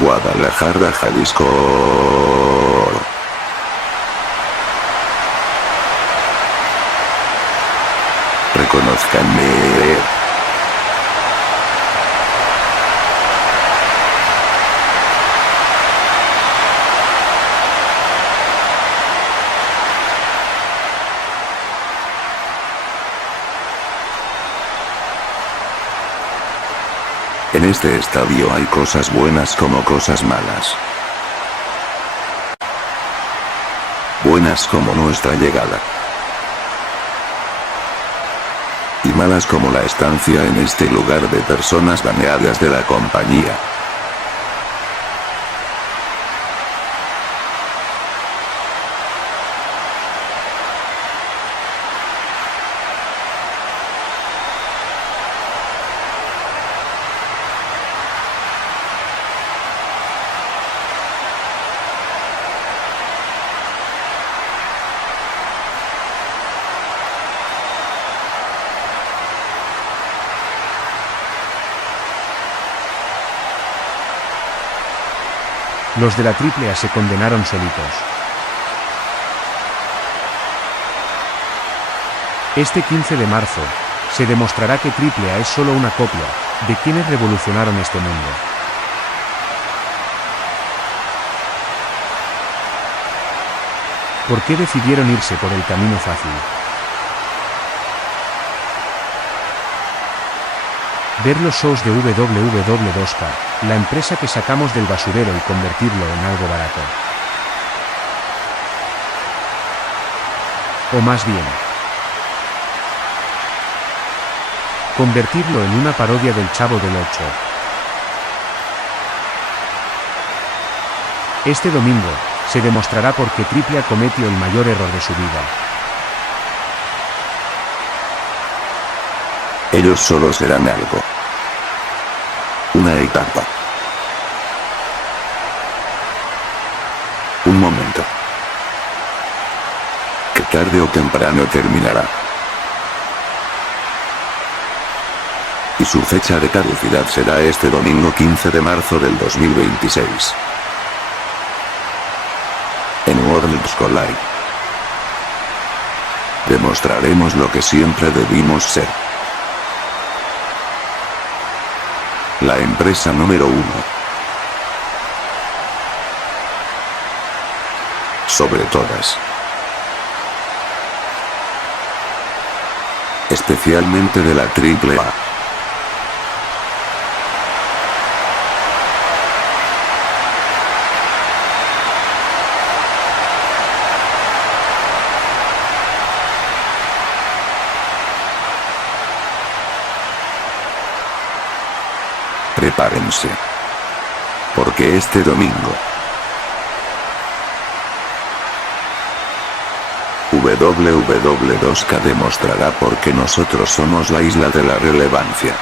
Guadalajara, Jalisco. Reconózcanme. En este estadio hay cosas buenas como cosas malas. Buenas como nuestra llegada. Y malas como la estancia en este lugar de personas baneadas de la compañía. Los de la AAA se condenaron solitos. Este 15 de marzo, se demostrará que AAA es solo una copia de quienes revolucionaron este mundo. ¿Por qué decidieron irse por el camino fácil? Ver los shows de www2k, la empresa que sacamos del basurero y convertirlo en algo barato. O más bien, convertirlo en una parodia del Chavo del Ocho. Este domingo, se demostrará por qué AAA cometió el mayor error de su vida. Ellos solo serán algo. Una etapa. Un momento. Que tarde o temprano terminará. Y su fecha de caducidad será este domingo 15 de marzo del 2026. En Worlds Collide. Demostraremos lo que siempre debimos ser. La empresa número 1. Sobre todas. Especialmente de la AAA. Prepárense. Porque este domingo www2k demostrará por qué nosotros somos la isla de la relevancia.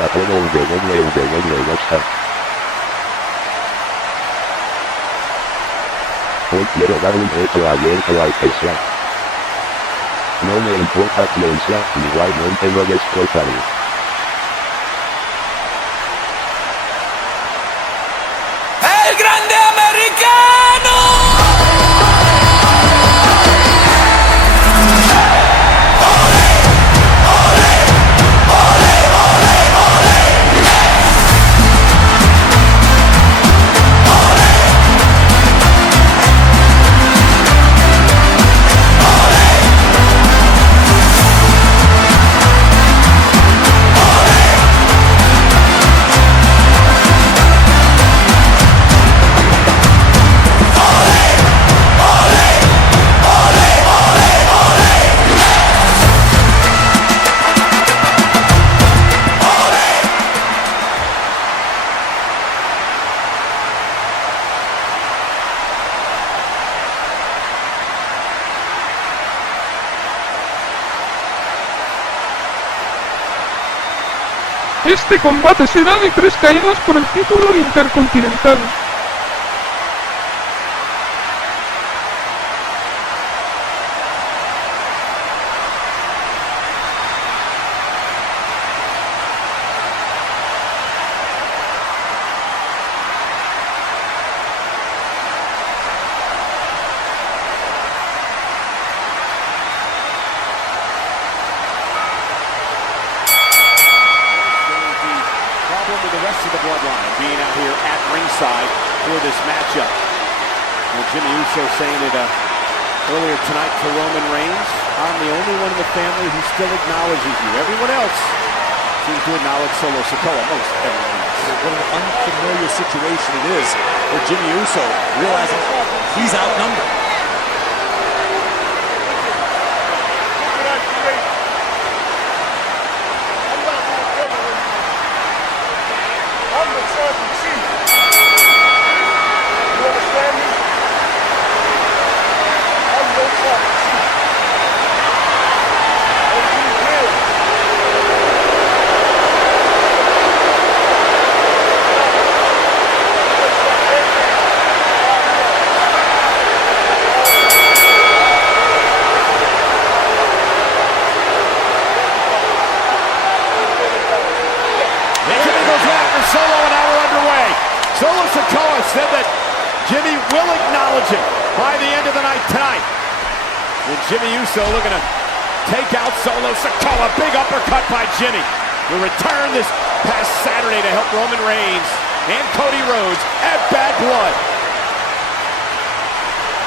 a todo www.2k. Hoy quiero dar un reto abierto al que sea. No me importa quién sea, igualmente no destrozaré. ¡El grande americano! Este combate será de 3 caídas por el título intercontinental. With the rest of the bloodline being out here at ringside for this matchup. Jimmy Uso saying it earlier tonight to Roman Reigns, I'm the only one in the family who still acknowledges you. Everyone else seems to acknowledge Solo Sikoa, most everyone else. What an unfamiliar situation it is for Jimmy Uso, realizing he's outnumbered. Solo an hour underway. Solo Sikoa said that Jimmy will acknowledge it by the end of the night tonight. And Jimmy Uso looking to take out Solo Sikoa. Big uppercut by Jimmy. The return this past Saturday to help Roman Reigns and Cody Rhodes at Bad Blood.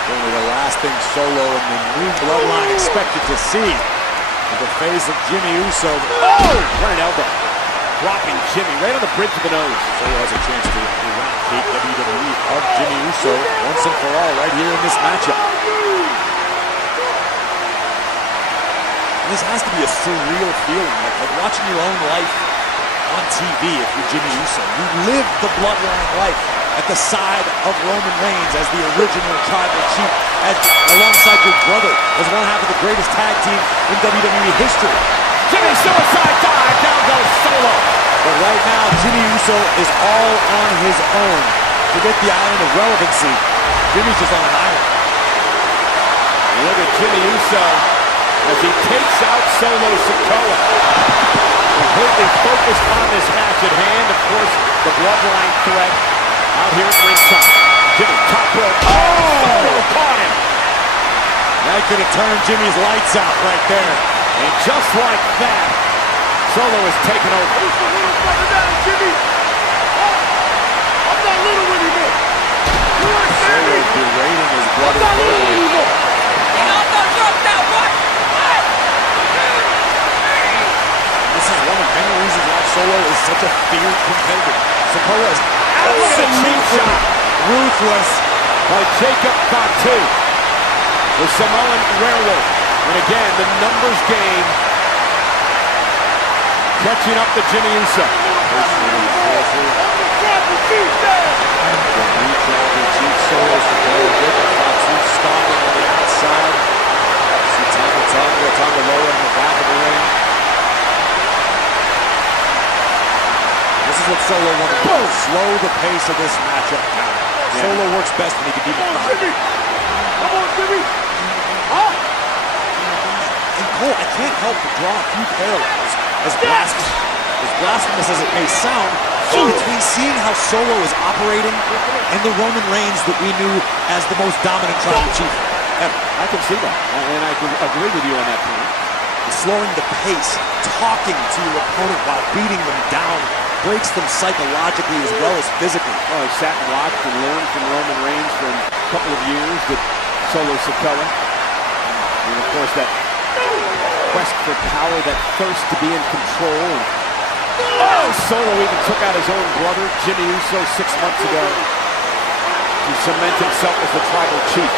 Only the last thing Solo and the new bloodline expected to see in the face of Jimmy Uso. Oh! Running elbow. Dropping Jimmy right on the bridge of the nose. Solo has a chance to eradicate WWE of Jimmy Uso once and for all right here in this matchup. This has to be a surreal feeling, like watching your own life on TV if you're Jimmy Uso. You live the bloodline life at the side of Roman Reigns as the original tribal chief, alongside your brother as one half of the greatest tag team in WWE history. Jimmy suicide dive, down goes Solo. But right now, Jimmy Uso is all on his own. Forget the island of relevancy. Jimmy's just on an island. Look at Jimmy Uso as he takes out Solo Sikoa. Completely focused on this match at hand. Of course, the bloodline threat out here at ringside. Jimmy, top rope. Oh! Solo caught him. That could have turned Jimmy's lights out right there. And just like that, Solo is taken over. Jimmy! I'm not little anymore! You understand me? Solo berating his brother. I'm not little anymore! This is one of many reasons why Solo is such a feared competitor. Sikoa is absolutely ruthless. By Jacob Fatu, the Samoan werewolf. And again, the numbers game catching up to Jimmy Uso. Solo Sikoa with Fatu stopping on the outside. See Tonga lower in the back of the ring. slow the pace of this matchup down. Yeah. Solo works best when he can be methodical. Come on, Jimmy! Huh? And Cole, I can't help but draw a few parallels, as blasphemous as it may sound, between seeing how Solo is operating and the Roman Reigns that we knew as the most dominant tribal chief ever. I can see that, and I can agree with you on that point. Slowing the pace, talking to your opponent while beating them down, breaks them psychologically as well as physically. Oh, he sat and watched and learned from Roman Reigns for a couple of years with Solo Sikoa. And of course that quest for power, that thirst to be in control. And oh, Solo even took out his own brother, Jimmy Uso, 6 months ago to cement himself as the tribal chief.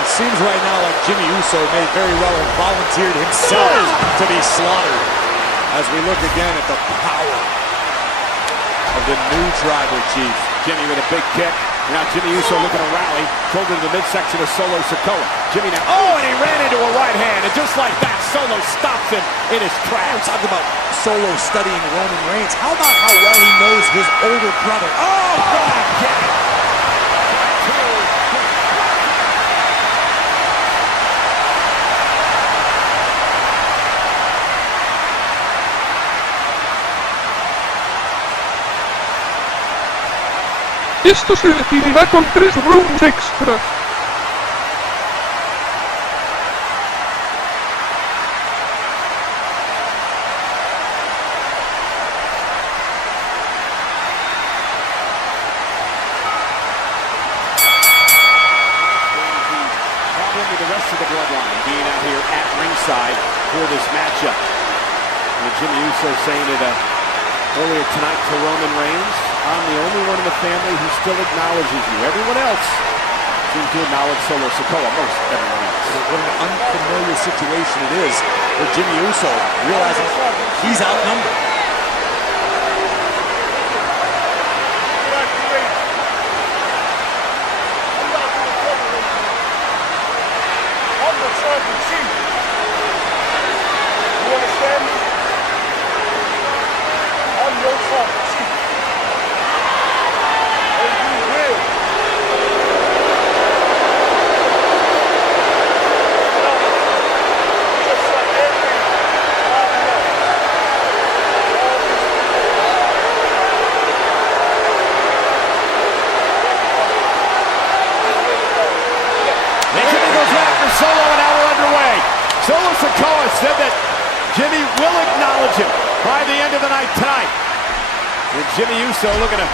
It seems right now like Jimmy Uso may very well have volunteered himself to be slaughtered as we look again at the power of the new tribal chief. Jimmy with a big kick. Now Jimmy Uso looking to rally. Shoulder to the midsection of Solo Sikoa. Jimmy now, oh, and he ran into a right hand. And just like that, Solo stops him in his tracks. Talk about Solo studying Roman Reigns. How about how well he knows his older brother? Oh, God, get it. Esto se decidirá con 3 rounds extra. Problem with the rest of the bloodline being out here at ringside for this matchup. And Jimmy Uso saying it earlier tonight to Roman Reigns, I'm the only one in the family who still acknowledges you. Everyone else seems to acknowledge Solo Sikoa, most everyone else. What an unfamiliar situation it is for Jimmy Uso, realizing he's outnumbered. I'm the tribal chief. You understand me? I'm your tribal chief. And you will. Just like every Solo, and now we're underway. Solo Sikoa said that Jimmy will acknowledge him by the end of the night tonight. And Jimmy Uso looking to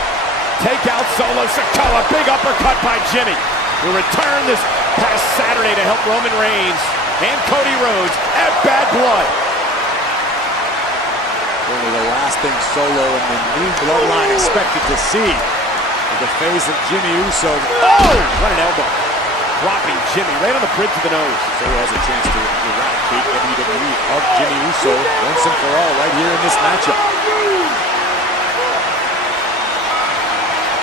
take out Solo Sikoa. Big uppercut by Jimmy, who returned this past Saturday to help Roman Reigns and Cody Rhodes at Bad Blood. Only the last thing Solo and the new bloodline expected to see with the face of Jimmy Uso. Oh! What an elbow. Dropping Jimmy right on the bridge of the nose. Solo has a chance to eradicate WWE of Jimmy Uso once and for all right here in this matchup.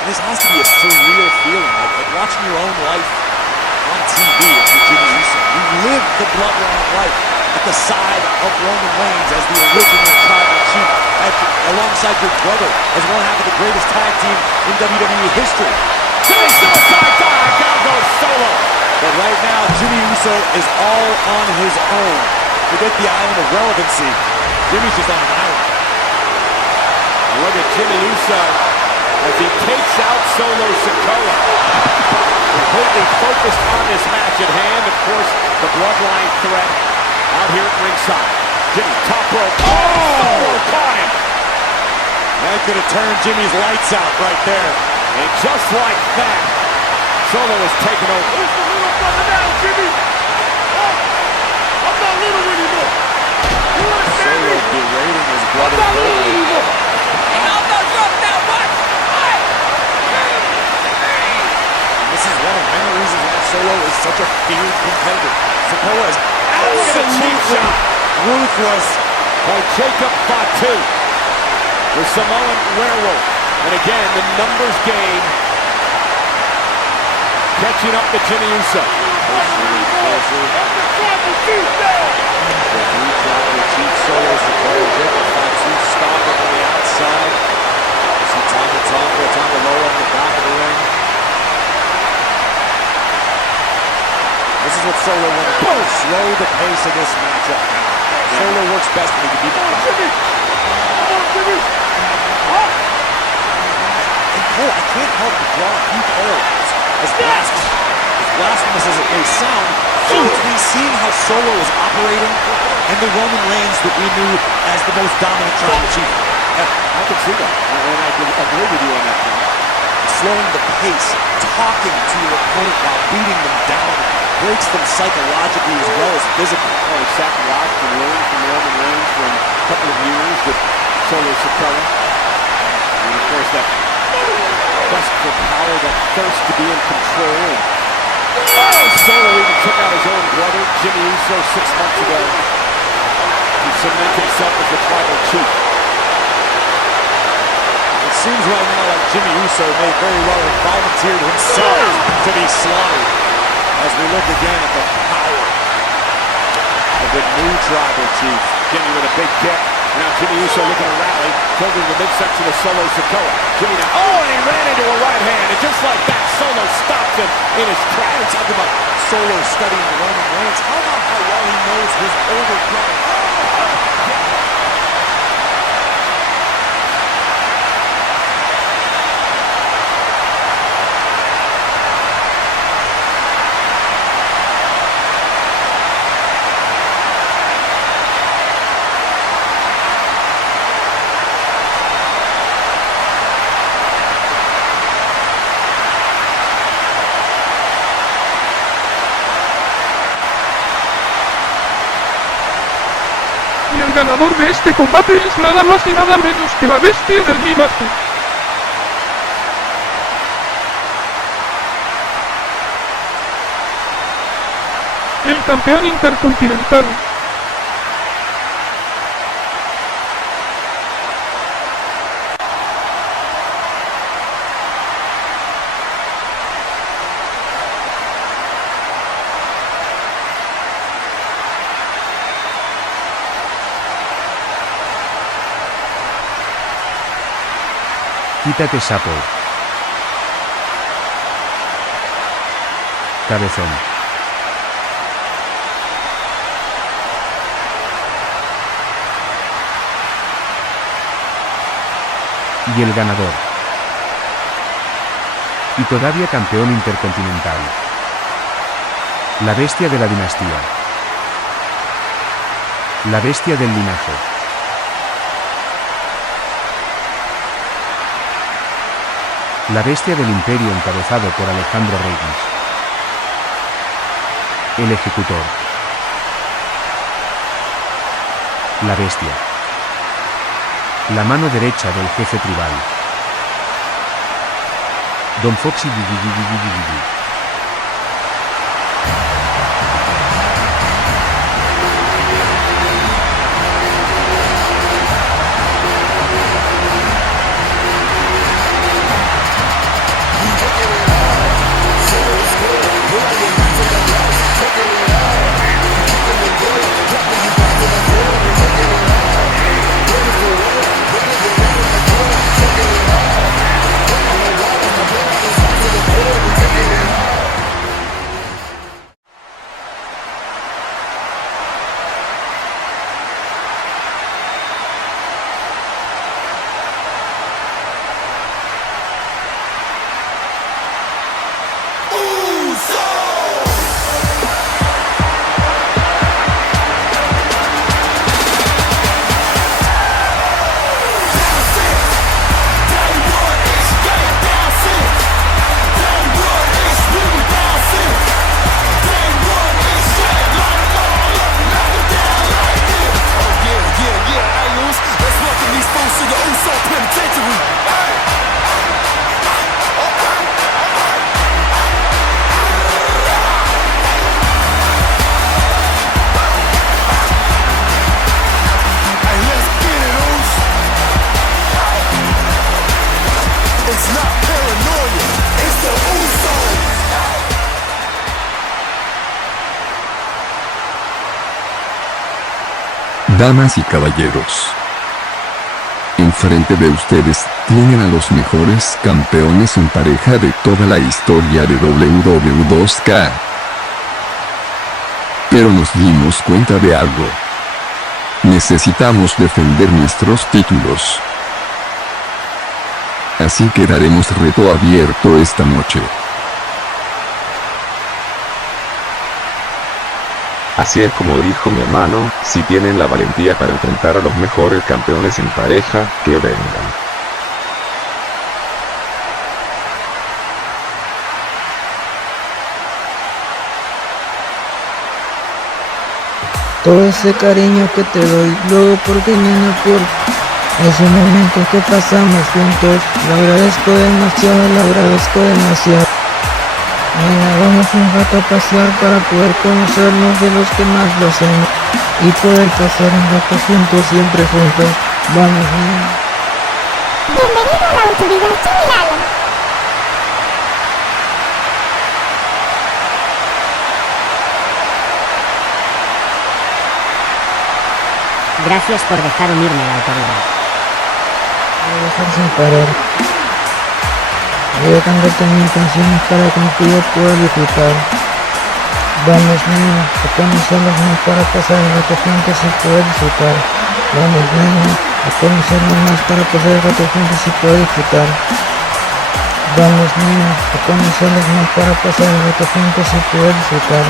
And this has to be a surreal feeling, like watching your own life on TV if you're Jimmy Uso. You live the bloodline life at the side of Roman Reigns as the original tribal chief, alongside your brother as one half of the greatest tag team in WWE history. Jimmy suicide dive, down goes Solo. But right now, Jimmy Uso is all on his own. Forget the island of relevancy. Jimmy's just on an island. And look at Jimmy Uso as he takes out Solo Sikoa. Completely focused on this match at hand. Of course, the bloodline threat out here at ringside. Jimmy, top rope. Oh! Solo caught him. That could have turned Jimmy's lights out right there. And just like that, Solo is taken over. Who's the little brother now, Jimmy? I'm not little anymore. You understand Solo me? berating his I'm brother. not little anymore. This is one of many reasons why Solo is such a feared competitor. Sikoa is absolutely ruthless. By Jacob Fatu, the Samoan werewolf. And again, the numbers game catching up to Jimmy Uso. I'm the tribal chief now. The new tribal chief Solo Sikoa, Jacob Fatu stopping on the outside. see Tonga low on the back of the ring. This is what Solo wanted to do. Slow the pace of this matchup down. Solo works best when he can be behind. And Cole, I can't help but draw a few parallels. As blasphemous as it may sound, between seeing how Solo is operating and the Roman Reigns that we knew as the most dominant tribal chief. I can see that, and I can agree with you on that point. Slowing the pace, talking to your opponent while beating them down, breaks them psychologically as well as physically. Oh, he sat and watched and learned from Roman Reigns for a couple of years with Solo Sikoa. And of course that quest for power, that thirst to be in control. And Solo even took out his own brother, Jimmy Uso, 6 months ago, to cement himself as the tribal chief. It seems right now like Jimmy Uso may very well have volunteered himself to be slaughtered. As we look again at the power of the new tribal chief. Jimmy with a big kick. Now Jimmy Uso looking to rally. Tilting the midsection of Solo Sikoa. Jimmy now, and he ran into a right hand. And just like that, Solo stops him in his tracks. We're talking about Solo studying Roman Reigns. How about how well he knows his older brother? Y el ganador de este combate es nada más y nada menos que la bestia del Marzo. El campeón intercontinental. Quítate, sapo. Cabezón. Y el ganador. Y todavía campeón intercontinental. La bestia de la dinastía. La bestia del linaje. La bestia del imperio encabezado por Alejandro Reigns. El ejecutor. La bestia. La mano derecha del jefe tribal. Don Foxy. Damas y caballeros, enfrente de ustedes tienen a los mejores campeones en pareja de toda la historia de WWE2K. Pero nos dimos cuenta de algo. Necesitamos defender nuestros títulos. Así que daremos reto abierto esta noche. Así es como dijo mi hermano, si tienen la valentía para enfrentar a los mejores campeones en pareja, que vengan. Todo ese cariño que te doy, luego porque nena por ese momento que pasamos juntos, lo agradezco demasiado. Nena, vamos un rato a pasear para poder conocernos de los que más lo hacemos y poder pasar un rato juntos, siempre juntos. Vamos, nena. Bienvenido a la autoridad criminal. Gracias por dejar unirme a la autoridad. Voy a dejar sin parar. Voy a cantarte mil canciones para contigo puedas disfrutar. Vamos, nena, a conocernos más para pasar el rato juntos y poder disfrutar. Vamos, nena, a conocernos más para pasar el rato juntos y poder disfrutar. Vamos, nena, a conocernos más para pasar el rato juntos y poder disfrutar.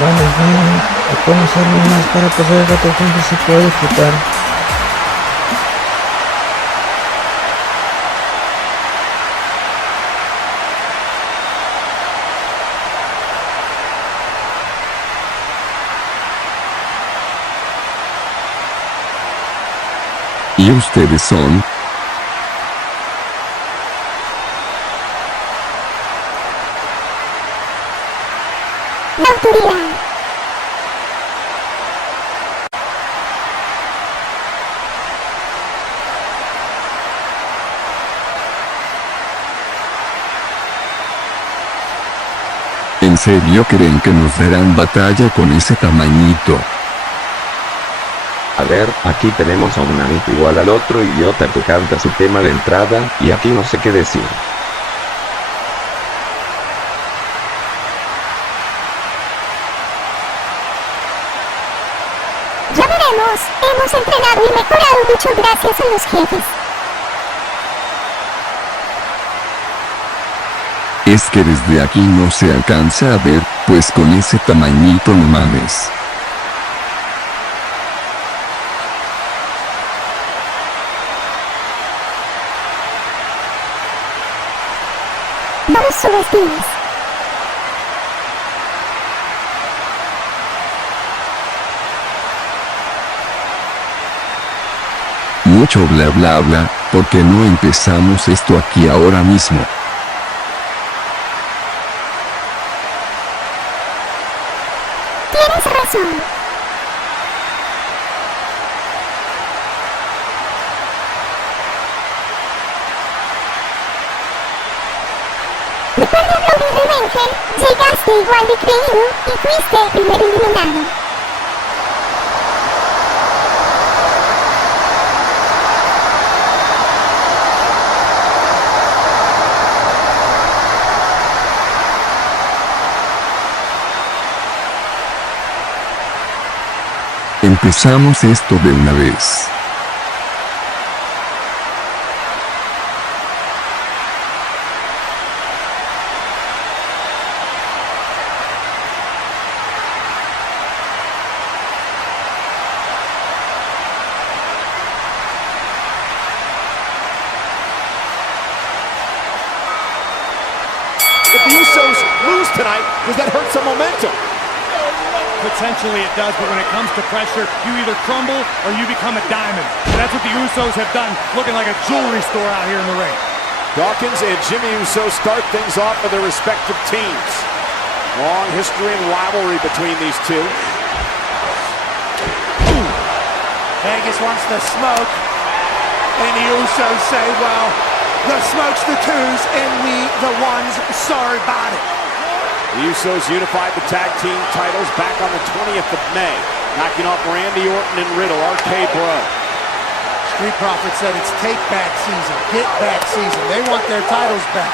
Vamos, nena, a conocernos más para pasar el rato juntos y poder disfrutar. ¿Y ustedes son? La autoridad. ¿En serio creen que nos darán batalla con ese tamañito? A ver, aquí tenemos a un amigo igual al otro idiota que canta su tema de entrada, y aquí no sé qué decir. Ya veremos. Hemos entrenado y mejorado mucho gracias a los jefes. Es que desde aquí no se alcanza a ver, pues con ese tamañito no mames. No los subestimes. Mucho bla bla bla, porque no empezamos esto aquí ahora mismo. Tienes razón. Recuerda Bloody Revenge, llegaste igual de creído y fuiste el primer eliminado. Empezamos esto de una vez. If the Usos lose tonight, does that hurt some momentum? Potentially it does, but when it comes to pressure, you either crumble or you become a diamond. And that's what the Usos have done, looking like a jewelry store out here in the ring. Dawkins and Jimmy Uso start things off for their respective teams. Long history and rivalry between these two. Vegas wants the smoke, and the Usos say, well, the smoke's the twos, and we the ones. Sorry about it. The Usos unified the tag team titles back on the 20th of May, knocking off Randy Orton and Riddle, RK Bro. Street Profits said it's take-back season, get-back season. They want their titles back.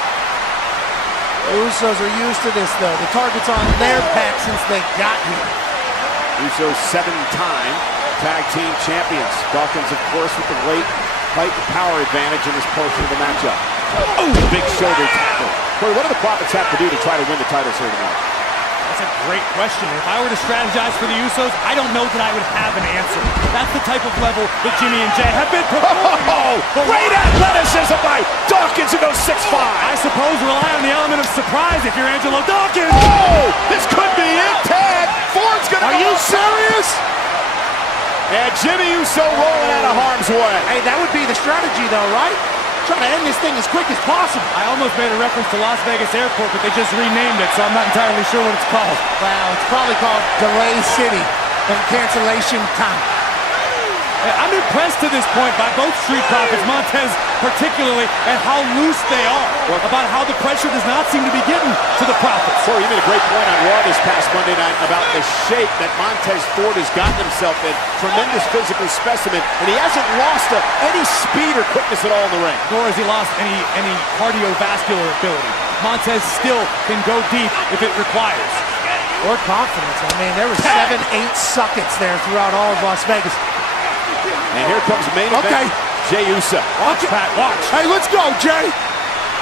The Usos are used to this, though. The target's on their back since they got here. Usos 7-time tag team champions. Dawkins, of course, with the weight, height, and power advantage in this portion of the matchup. Oh, big shoulder tackle. Corey, what do the Profits have to do to try to win the titles here tonight? That's a great question. If I were to strategize for the Usos, I don't know that I would have an answer. That's the type of level that Jimmy and Jay have been performing. Oh, great athleticism by Dawkins, who goes 6'5". I suppose rely on the element of surprise if you're Angelo Dawkins. Oh, this could be it, tag. Ford's gonna Are you serious? And Jimmy Uso rolling out of harm's way. Hey, that would be the strategy, though, right? Trying to end this thing as quick as possible. I almost made a reference to Las Vegas Airport, but they just renamed it, so I'm not entirely sure what it's called. Well, it's probably called Delay City and Cancellation Time. I'm impressed to this point by both Street Profits, Montez particularly, and how loose they are about how the pressure does not seem to be getting to the Profits. Corey, you made a great point on Raw this past Monday night about the shape that Montez Ford has gotten himself in. Tremendous physical specimen, and he hasn't lost any speed or quickness at all in the ring. Nor has he lost any cardiovascular ability. Montez still can go deep if it requires. Or confidence. I mean, there were 7-8 suckets there throughout all of Las Vegas. And here comes main event, Jey Uso. Watch, Pat, watch. Hey, let's go, Jay.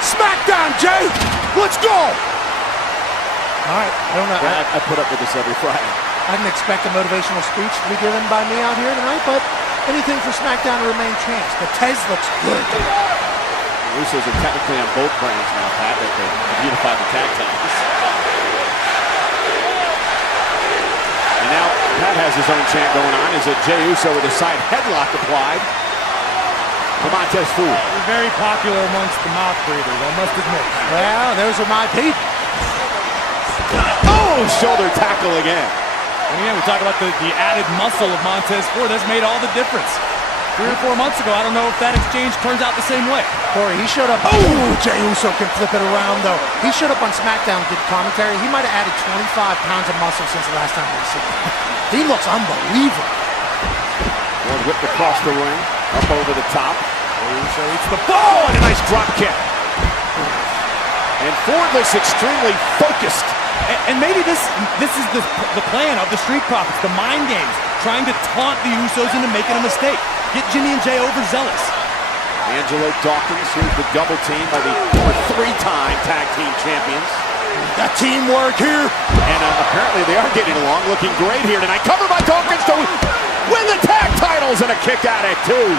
Smackdown, Jay. Let's go. All right, I don't know. I put up with this every Friday. I didn't expect a motivational speech to be given by me out here tonight, but anything for Smackdown to remain champs. But Tez looks good. The Usos are technically on both brands now, Pat, that they've unified the tag titles. And now Pat has his own chant going on. Is it Jey Uso with a side headlock applied to Montez Ford? Very popular amongst the mouth breathers, I must admit. Well, those are my people. Oh, shoulder tackle again. And again, we talk about the added muscle of Montez Ford. That's made all the difference. 3 or 4 months ago, I don't know if that exchange turns out the same way. Corey, he showed up. Oh, Jey Uso can flip it around, though. He showed up on Smackdown and did commentary. He might have added 25 pounds of muscle since the last time we seen him. He looks unbelievable. Ford whipped across the ring, up over the top. Uso eats the ball, and a nice drop kick. And Ford looks extremely focused. And maybe this is the plan of the Street Profits, the mind games, trying to taunt the Usos into making a mistake. Get Jimmy and Jay overzealous. Angelo Dawkins, here's the double team by the 3-time tag team champions. Got teamwork here. And apparently they are getting along, looking great here tonight. Covered by Dawkins to win the tag titles, and a kick at it too.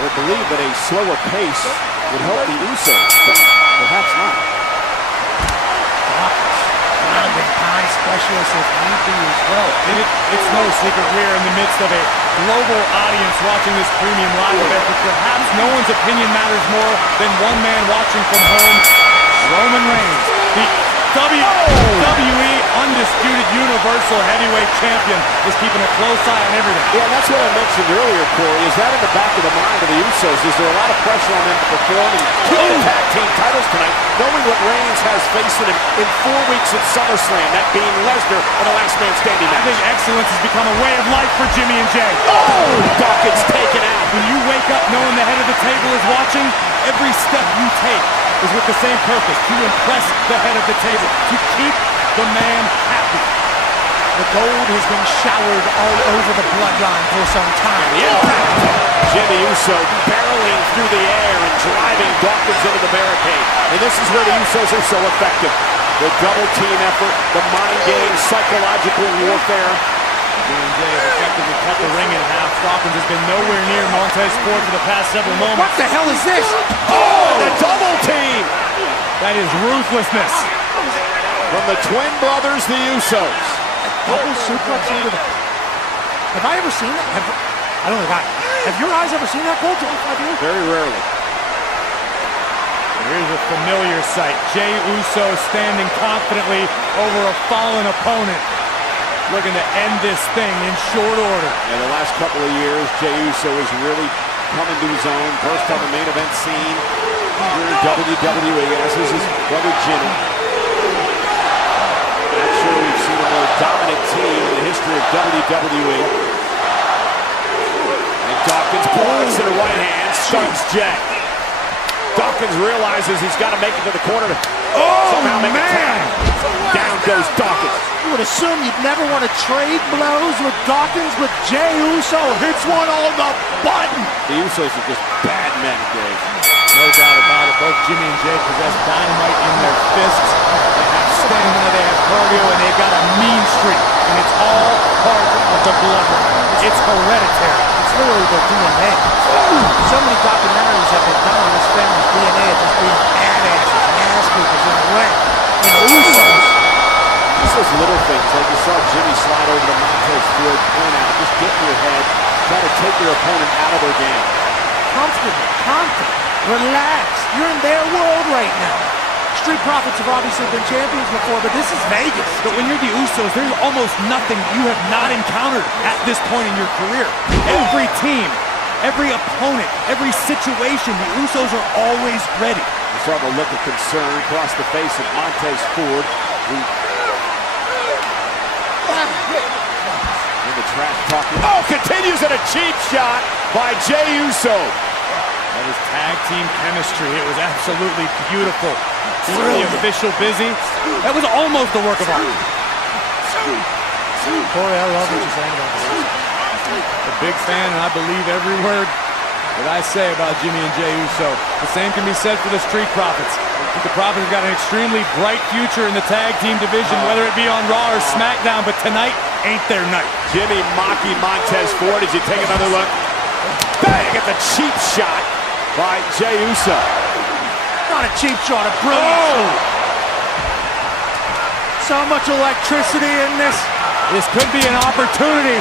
I believe that a slower pace would help the Usos, but perhaps not. Ground and pound specialist if need be as well. It's no secret we're in the midst of a global audience watching this premium live event, but perhaps no one's opinion matters more than one man watching from home, Roman Reigns, the WWE Undisputed Universal Heavyweight Champion, is keeping a close eye on everything. Yeah, that's what I mentioned earlier, Corey. Is that in the back of the mind of the Usos? Is there a lot of pressure on them to perform and keep the tag team titles tonight, knowing what Reigns has facing him in 4 weeks at SummerSlam, that being Lesnar and a last man standing match? I think excellence has become a way of life for Jimmy and Jay. Oh, Dawkins taken out. When you wake up knowing the head of the table is watching, every step you take is with the same purpose, to impress the head of the table, to keep the man happy. The gold has been showered all over the bloodline for some time. The impact. Jimmy Uso barreling through the air and driving Dawkins into the barricade. And this is where the Usos are so effective. The double team effort, the mind game, psychological warfare. Jimmy and Jay have effectively cut the ring in half. Dawkins has been nowhere near Montez Ford for the past several moments. What the hell is this? Oh, the double team! That is ruthlessness. From the twin brothers, the Usos. Double suplex into the... Have I ever seen that? I don't think have your eyes ever seen that, Cole? 25 years? Very rarely. Here's a familiar sight. Jey Uso standing confidently over a fallen opponent, looking to end this thing in short order. In the last couple of years, Jey Uso has really come into his own. First on the main event scene here in WWE, as is his brother Jimmy. Not sure we've seen a more dominant team in the history of WWE. And Dawkins blocks to the right hand, stuns Jay. Dawkins realizes he's got to make it to the corner to somehow make a tag. Down goes Dawkins. You would assume you'd never want to trade blows with Dawkins, but Jey Uso hits one on the button. The Usos are just bad men, Dave. No doubt about it. Both Jimmy and Jay possess dynamite in their fists. They have stamina, they have cardio, and they've got a mean streak. And it's all part of the bloodline. It's hereditary. It's literally their DNA. So many documentaries have been done on this family's DNA of just being badasses, ass kickers in the ring. And the Usos. Just those little things, like you saw Jimmy slide over to Montez Ford, point out, just get in your head, try to take your opponent out of their game. Comfortable, confident, relaxed. You're in their world right now. Street Profits have obviously been champions before, but this is Vegas. But when you're the Usos, there's almost nothing you have not encountered at this point in your career. Every team, every opponent, every situation, the Usos are always ready. You saw the look of concern across the face of Montez Ford, who in the trash talking. Oh, continues at a cheap shot by Jey Uso. That is tag team chemistry. It was absolutely beautiful. The official busy. That was almost a work of art. Corey, I love what you're saying about this. A big fan, and I believe every word that I say about Jimmy and Jey Uso. The same can be said for the Street Profits. The Profits have got an extremely bright future in the tag team division, whether it be on Raw or Smackdown, but tonight ain't their night. Jimmy mocking Montez Ford as you take another look. Bang at the cheap shot by Jey Uso. Not a cheap shot, a brilliant shot. So much electricity in this. This could be an opportunity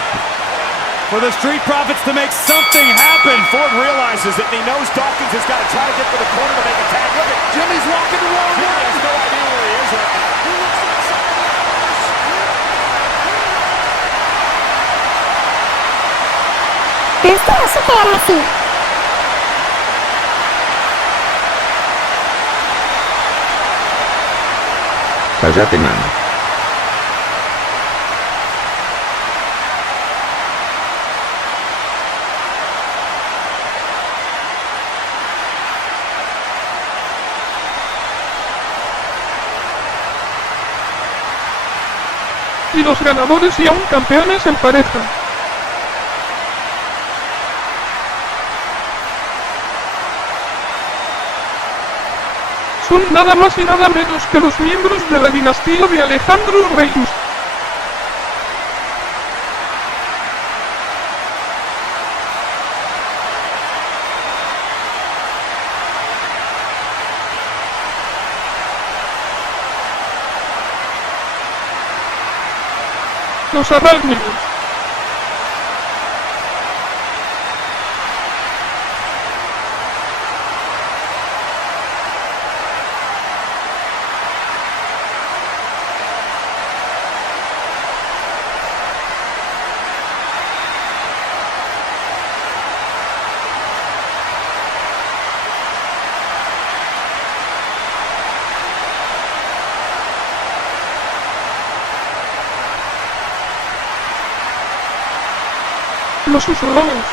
for the Street Profits to make something happen. Ford realizes it, and he knows Dawkins has got to try to get to the corner to make a tag. Look at Jimmy's walking the wrong way. Jimmy has no idea where he is right now. Esto no se quedará así. Cállate, mano. Y los ganadores y aún campeones en pareja. Son nada más y nada menos que los miembros de la dinastía de Alejandro Reyes. Los arácnidos. Los usuarios.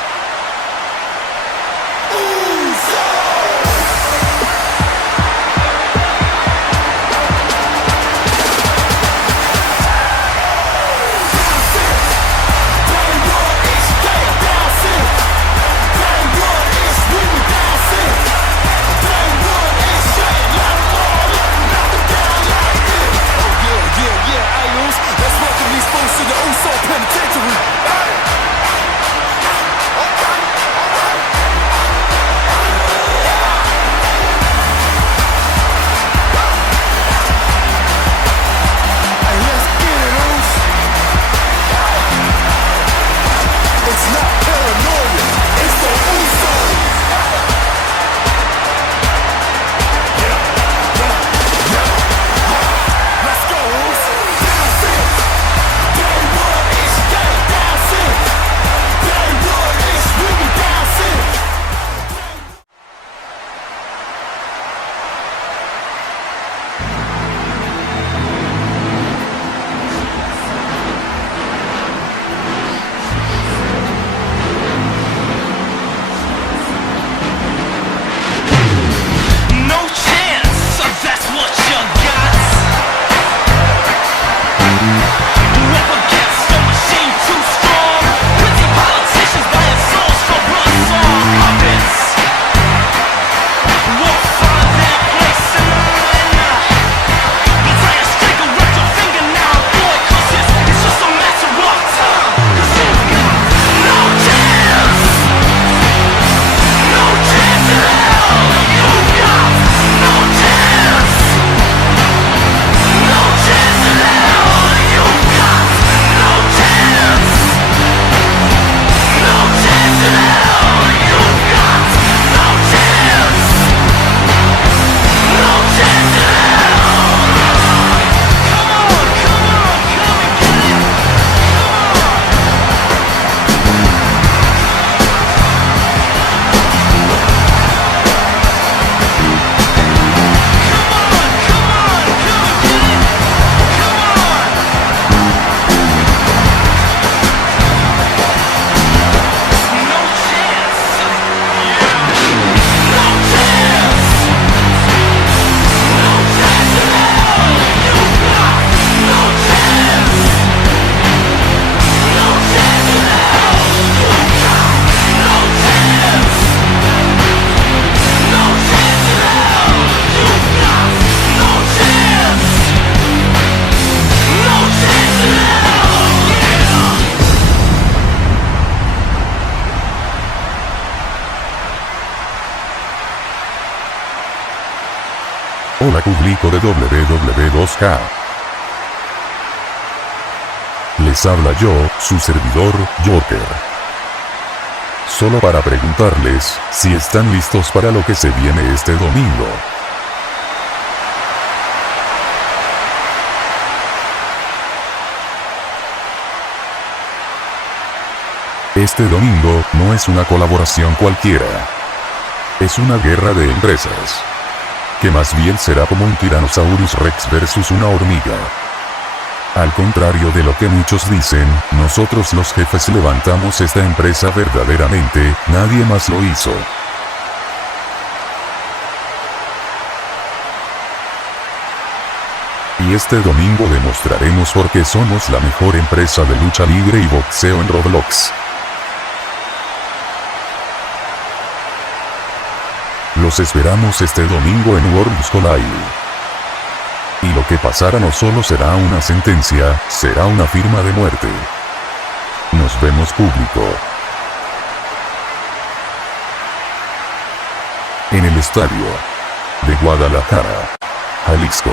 para público de www2K. Les habla yo, su servidor, Joker. Solo para preguntarles, si están listos para lo que se viene este domingo. Este domingo, no es una colaboración cualquiera. Es una guerra de empresas. Que más bien será como un Tyrannosaurus Rex versus una hormiga. Al contrario de lo que muchos dicen, nosotros los jefes levantamos esta empresa verdaderamente, nadie más lo hizo. Y este domingo demostraremos por qué somos la mejor empresa de lucha libre y boxeo en Roblox. Los esperamos este domingo en Worlds Collide. Y lo que pasará no solo será una sentencia, será una firma de muerte. Nos vemos, público. En el estadio de Guadalajara, Jalisco.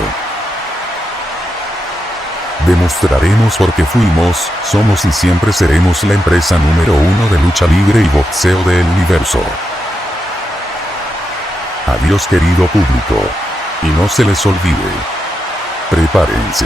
Demostraremos por qué fuimos, somos y siempre seremos la empresa número 1 de lucha libre y boxeo del universo. Adiós, querido público. Y no se les olvide. Prepárense.